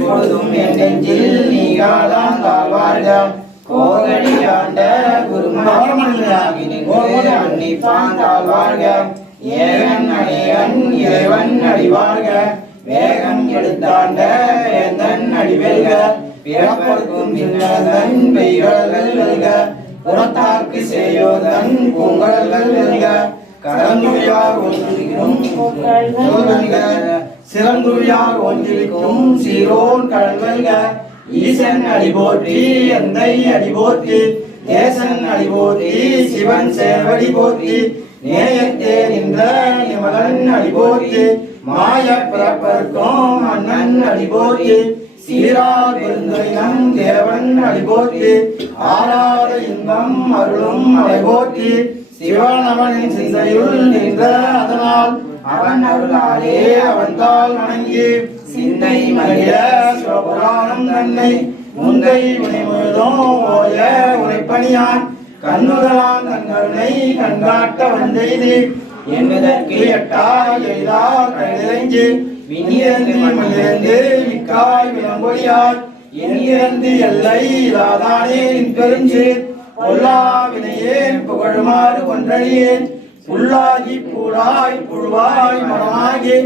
பொழுதும் என் நெஞ்சில் நீகாதான் தாழ் கோகடி ஆண்ட குருமணி அன்னிப்பான் தாழ் ஏகன் அநேகன் இறைவன் அடி வாழ்க எடுத்தாண்ட பின்னதன் வெல்க புறத்தாக்கு செய்யோதன் பூங்கடல்கள் வெல்க கடந்துழியார் ஒன்றிலும் வெல்க சிறந்துழியார் ஒன்றிலும் சீரோன் கடல் வெல்க ஈசன் அடி போற்றி எந்தை அடி போற்றி தேசன் அடி போற்றி சிவன் சேவடி போற்றி நேயத்தே நின்ற நிமலன் அடி போற்றி மாய பிறப்பர்க்கும் அண்ணன் அடி சீராம் தேவன் அடிபோற்றி ஆராத இன்பம் அருளும் அலைபோற்றி சிவன் அவனின் சிந்தையுள் நின்ற அதனால் அவன் அருளாலே அவன் தாள் வணங்கி சிந்தை மறிய சிவபுராணம் தன்னை முந்தை வினைமுழுதும் ஓய உரைப்பணியான் கண்ணுதலான் கண்கருணை கண்காட்ட வந்தெய்தி என்னதற்கு எட்டா எய்தா கைதிரைஞ்சு விண்ணிறந்து மண்ணிறந்து மிக்காய் விளம்பொழியாய் எண்ணிறந்து எல்லை இல்லாதானே பெருஞ்சு பொல்லா வினையேன் புகழுமாறு ஒன்றறியேன் புல்லாகி பூடாய் புழுவாய் மரமாகி